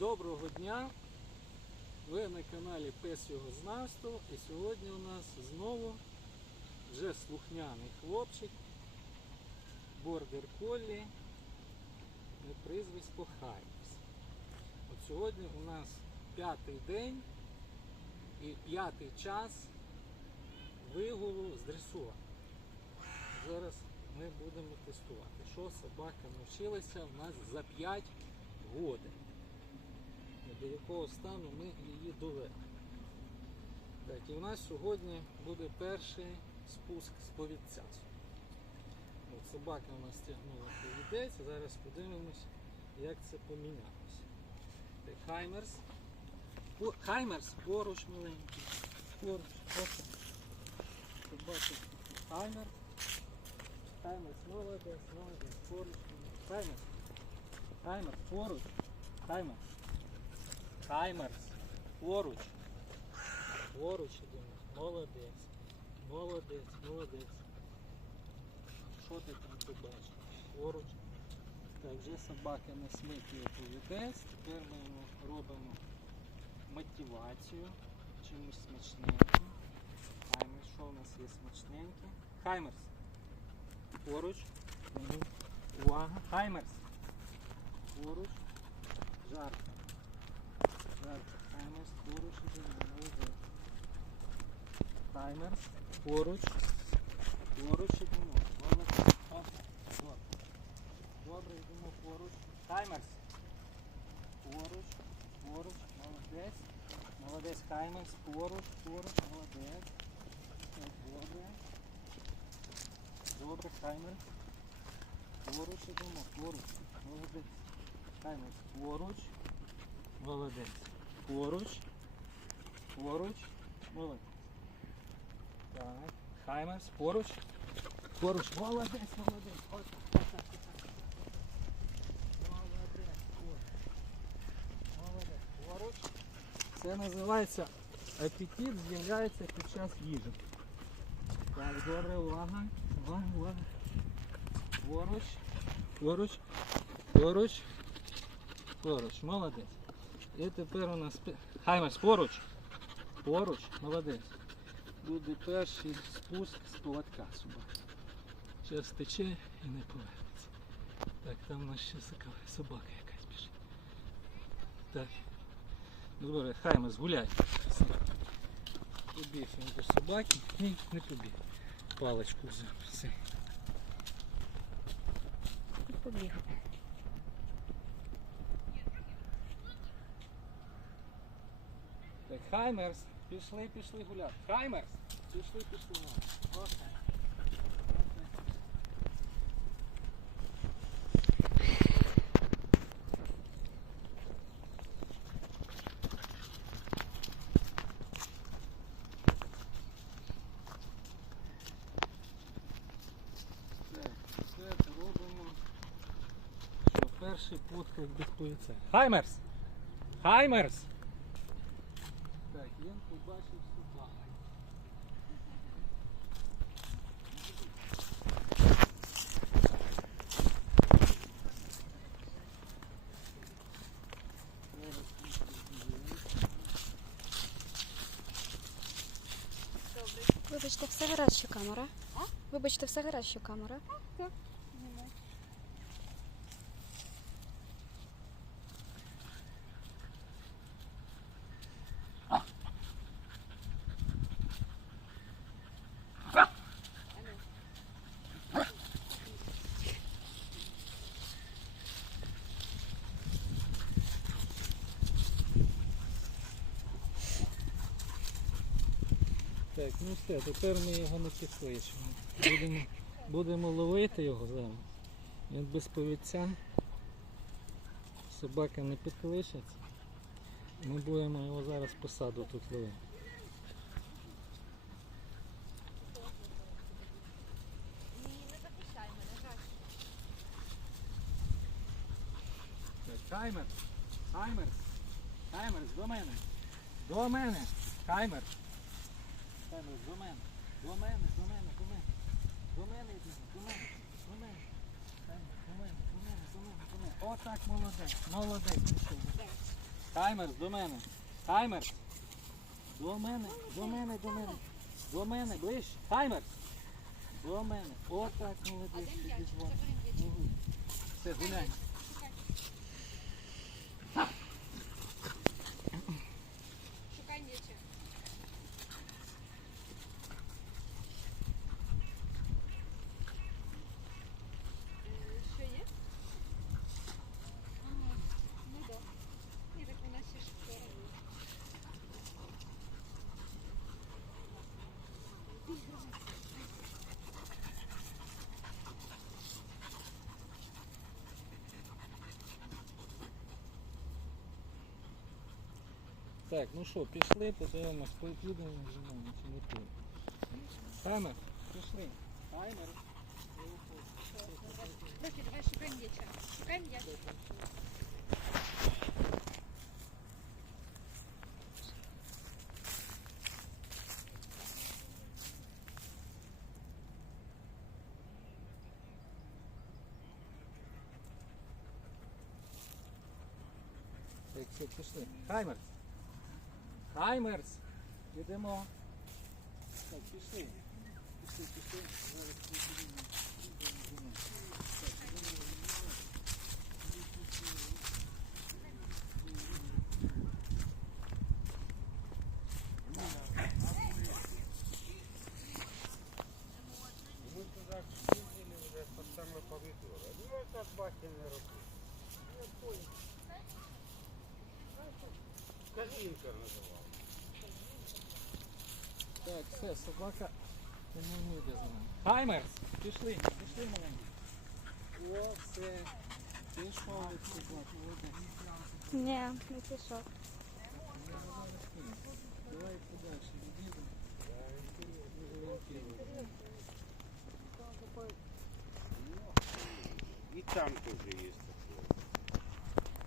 Доброго дня! Ви на каналі Пес його знавство і сьогодні у нас знову вже слухняний хлопчик, бордер коллі, на прізвисько Хаймс. От сьогодні у нас п'ятий день і п'ятий час вигулу з дресура. Зараз ми будемо тестувати, що собака навчилася в нас за 5 років. До якого стану ми її довели. Так, і у нас сьогодні буде перший спуск з повідця. От собака у нас тягнула повідець, зараз подивимось, як це помінялося. Так, Хаймерс. По- Хаймерс поруч миленький. Поруч. Опа. Собака. Хаймер. Хаймерс молодець, молодець. Поруч. Хаймерс. Хаймерс поруч. Хаймерс. Хаймерс. Поруч. Поруч ідемо. Молодець. Молодець, молодець. Що ти там побачив? Поруч. Так, вже собака не смикує повідець. Тепер ми робимо мотивацію чимось смачненьким. Хаймерс, що у нас є смачненьке? Хаймерс. Поруч. Увага. Хаймерс. Поруч. Жарко. Хаймерс. Поруч ідемо. Молодець. Хаймерс. Поруч. Поруч ідемо. Добре. Йдемо поруч. Хаймерс. Поруч. Поруч. Молодець. Молодець. Хаймерс. Поруч. Поруч. Молодець. Так, Добре. Добре, Хаймер. Поруч ідемо. Поруч. Молодець. Хаймерс. Поруч. Молодець. Поруч. Поруч. Молодець. Так. Хаймерс. Поруч. Поруч. Молодець, молодець. Так. Молодець. Молодець. Поруч. Це називається апетит з'являється під час їжі. Так, добре, увага. Увага, увага. Поруч. Поруч. Поруч. Поруч. Молодець. І тепер у нас Хаймерс, поруч. Поруч. Молодець. Буде перший спуск з поводка собаки. Зараз тече і не повернеться. Так, там у нас ще собака якась біжить. Так. Добре, Хаймерс, гуляй. Побіг він до собаки. Ні, не побіг. Паличку взяв. Все. І побіг. Хаймерс, пішли, пішли гуляти. Хаймерс, пішли, пішли. робимо, перший подхід диктується. Хаймерс! Хаймерс! Він побачив собаку. Вибачте, все гаразд, що камера. Вибачте, все гаразд, що камера. Так, ну все, тепер ми його не підкличемо. Будемо, будемо ловити його зараз. Він без повідця. Собака не підкличеться. Ми будемо його зараз посаду тут ловити. Так, Хаймер, Хаймер, Хаймер, до мене. До мене. Хаймер. Хаймер, до мене. До мене, до мене, до мене. До мене йди, до мене, до мене. До мене, до мене, до мене, до мене. Отак молодець, молодець. Хаймерс, до мене. Хаймерс. До мене, до мене, до мене. До мене, ближче. Хаймерс. До мене. Отак, молодець. Все, гуляй. Шукай м'яча. Що є? Ага, ну да. Ні, так вона ще ж вчора була. Так, ну що, пішли, подивимось, підемо живемо чи не підемо. Хаймер, пішли. Хаймер. Трохи, давай шукай м'яча. Шукай м'яч. Так, все, пішли. Хаймерс. Хаймерс. Йдемо. Так, пішли. Пішли, пішли. Зараз підійдемо. Підійдемо. Так, все, собака не йде з нами. Хаймерс, пішли, пішли маленькі. О, все. Пішов від собаки. Ні, не пішов. Давай подальше відійдемо. И там тоже есть такое.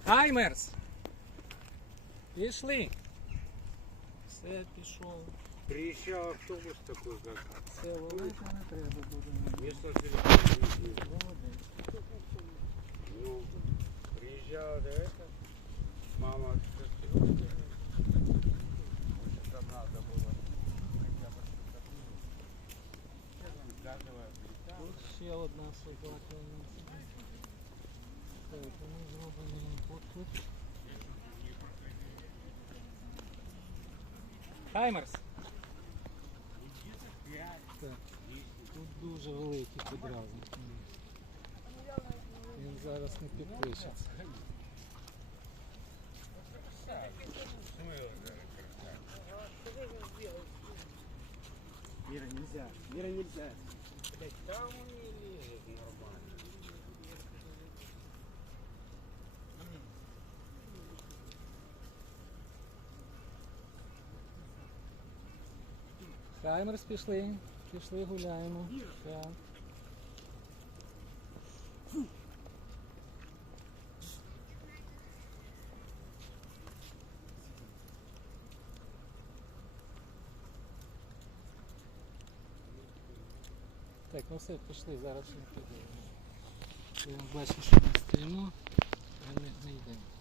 Хаймерс! Пішли. Все, пішов. Приезжал автобус такой, как Все, велике не треба буде. место телефона. Молодець. Ну, приезжала до этого, мама с шестеренками. Может, там надо было хотя бы что-то было. Я там газовая плита. Тут ще одна собака. у нас. Так, ми зробимо їм подкуп. Хаймерс! Так, тут дуже великий підразник. Він зараз не підпишеться. Мира нельзя. Мира нельзя. Там он не лезет нормально. Хаймерс пішли. Пішли гуляємо. Так. Так, ну все, пішли, зараз ми підемо. Бачу, що ми стоїмо, а не, не йдемо.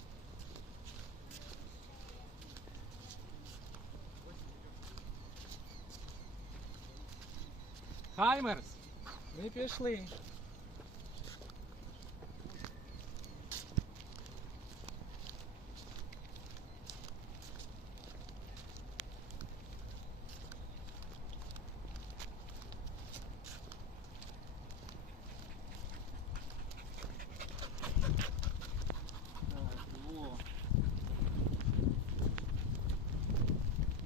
Хаймерс! Ми пішли. Так, во.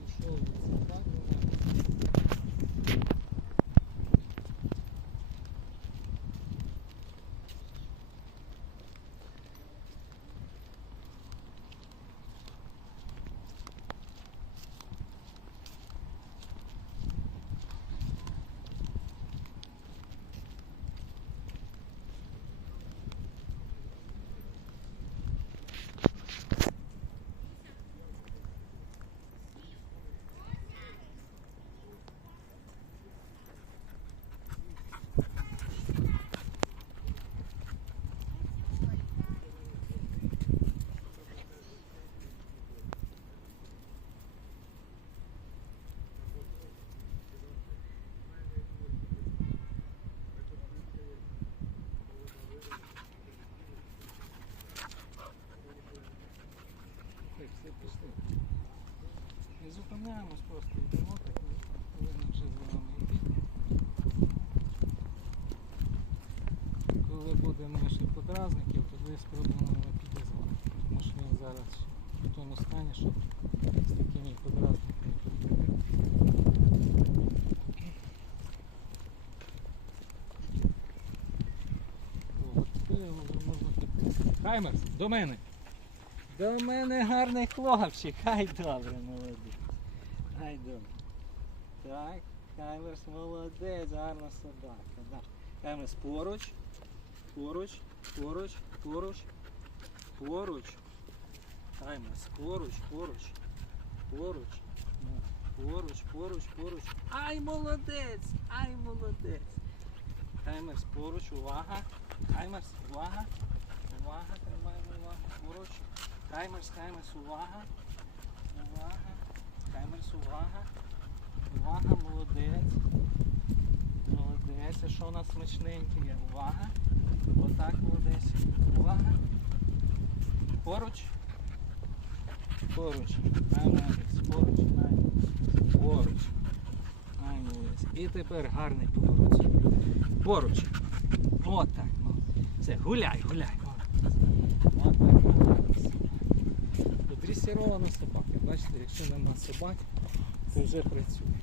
Пішов від собаки. зупиняємось, просто йдемо, так ми повинні вже з вами йти. Буде менше подразників, тоді спробуємо підізвати. Тому що він зараз в тому стані, що з такими подразниками. Хаймерс, до мене. До мене гарний хлопчик. Хай добре, молодець. Хай добре. Так, Хаймерс молодець, гарна собака. Да. Хаймерс поруч, поруч, поруч, поруч, поруч. Хаймерс поруч, поруч, поруч. Ну, Поруч, поруч, поруч. Ай, молодець! Ай, молодець. Хаймерс поруч, увага. Хаймерс, увага. Увага, тримаємо увагу. Поруч. Хаймерс, Хаймерс, увага. Увага. Хаймерс, увага. Увага, молодець. Молодець. Що у нас смачненьке є? Увага. Отак, молодець. Увага. Поруч. Поруч. Ай, молодець. Поруч. Ай, молодець. Поруч. Ай, молодець. І тепер гарний поворот. Поруч. Отак. Ну. Все, гуляй, гуляй. Дресірована собака. Бачите, якщо нема собак, це вже працює.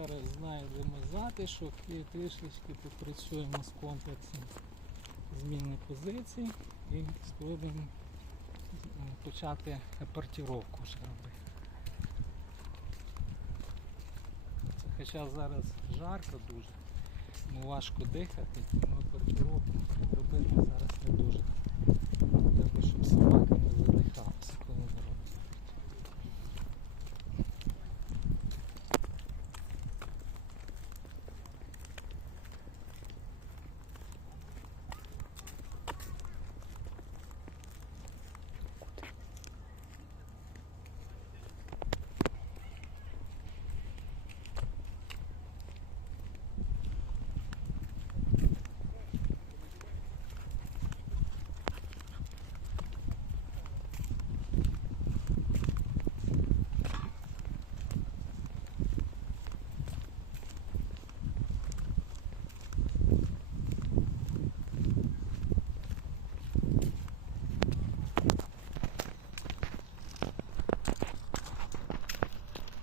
Зараз знайдемо затишок і трішечки попрацюємо з комплексом зміни позицій і спробуємо почати апортировку вже робити. Хоча зараз жарко дуже, ну важко дихати, тому апортировку робити зараз не дуже. Треба, щоб собака не задихалася,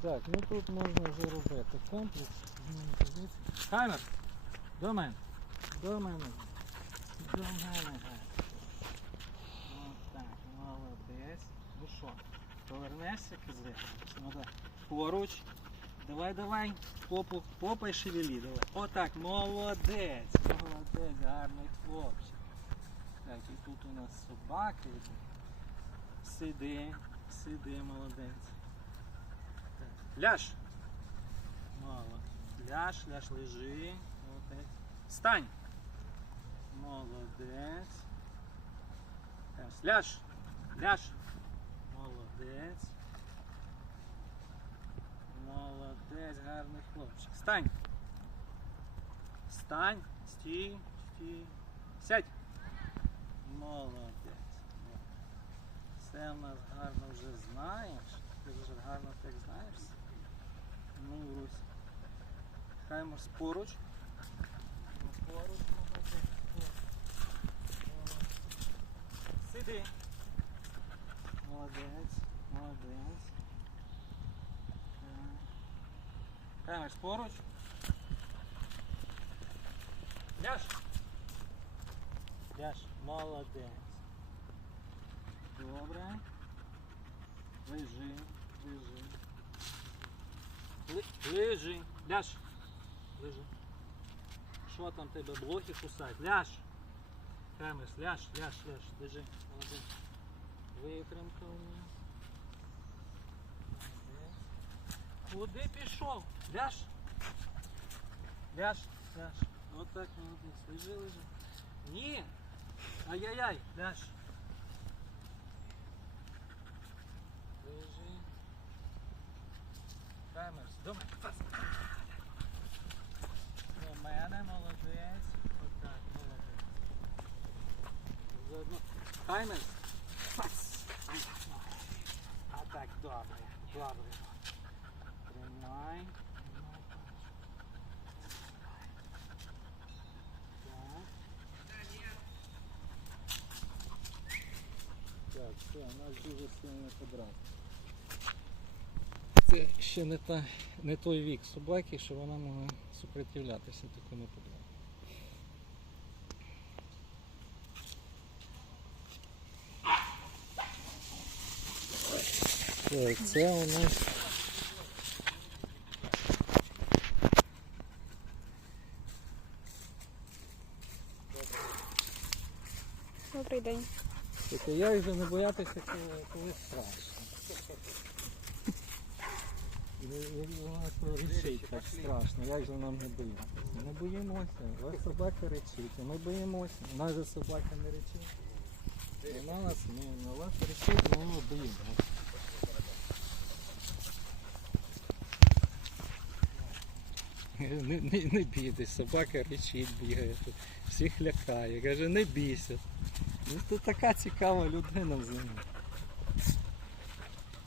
Так, ну тут можна вже робити комплекс. Хаймер! До мене! До мене! До мене! Отак, молодець. Ну що, повернешся козли? Ну так. Поруч. Давай, давай. Попу, попай шевелі, давай. Отак, молодець. Молодець, гарний хлопчик. Так, і тут у нас собаки. Сиди, сиди, молодець. Ляж. Мало. Ляж, ляж, лежи. Молодець. Встань. Молодець. Ляж. Ляж. Ляж. Молодець. Молодець, гарний хлопчик. Встань. Встань. Стій, стій. Сядь. Молодець. Все в нас гарно вже знаєш. Ти вже гарно так знаєш. Ну, Русь. Хаймерс поруч. Поруч. Сиди. Молодець, молодець. Хаймерс поруч. Ляж. Ляж. Молодець. Добре. Лежи, лежи. Лежи. Ляж. Лежи. Що там тебе блохи кусають? Ляж. Камес, ляж, ляж, ляж, держи, молодець. Витримка у. Молодець. Куди пішов? Ляж. Ляж, ляж. Отак, молодець. Лежи, лежи. Ні. Ай-яй-яй, ляж. Нас дуже сильно подрав. Це ще не, та, не той вік собаки, що вона могла супротивлятися такому подраву. Так, це у нас Добрий день. Як же не боятися, коли, коли страшно. Вона речить так страшно, як же нам не боятися? Не боїмося, вас собака речить, ми боїмося. У нас же собака не речить. Вона нас не, на вас речить, ми його боїмося. Не, не, не бійтесь, собака речить, бігає тут, всіх лякає, каже, не бійся. Ну це така цікава людина взагалі.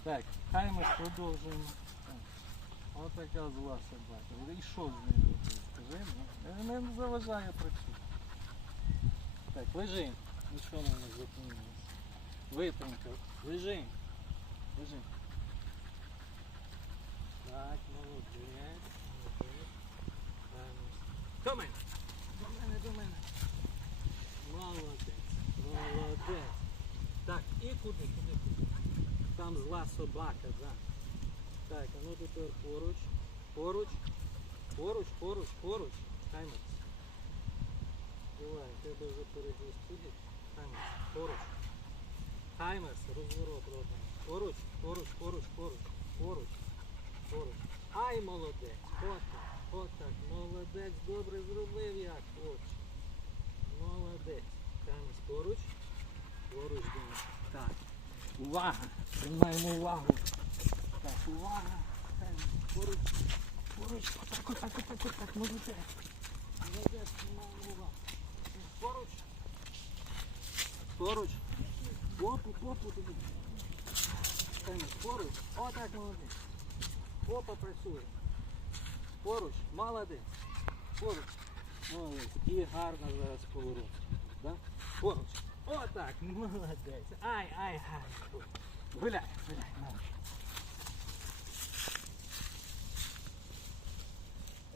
Так, хай ми продовжуємо. Ось така зла собака. І що з нею робити? Скажи, ну, не, не заважає працювати. Так, лежи. Нічого не зупинилося. Витримка. Лежи. Лежи. Так, молодець. Молодець. До мене. До мене, до мене. Молодець. Молодець. Так, і куди, куди, куди? Там зла собака, да. Так, а ну тепер поруч. Поруч. Поруч, поруч, поруч. Хаймерс. Давай, тебе вже перехід сидить. Хаймерс. Поруч. Хаймерс, розворот робимо. Поруч, поруч, поруч, поруч. Поруч. Поруч. Ай, молодець. Отак. Отак. Молодець. Добре зробив як хоче. Молодець. Хаймерс поруч. Поруч Денис. Так. Увага! Приймаємо увагу. Так, увага. Поруч. Поруч. Отак, отак, отак, отак. Молодець. Молодець, приймаємо увагу. Поруч. Поруч. Попу, попу тобі. Поруч. Отак, молодець. Попа працює. Поруч. Молодець. Поруч. Молодець. І гарно зараз поворот. Да? Поруч. Отак, молодець. Ай, ай, ай. Гуляй, гуляй, молодець.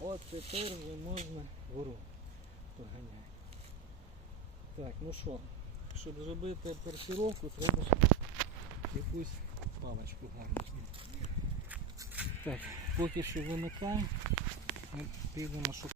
От тепер вже можна вору поганяти. Так, ну що, щоб зробити паркіровку, треба ж якусь паличку гарну зняти. Так, поки що вимикаємо, ми підемо шукати.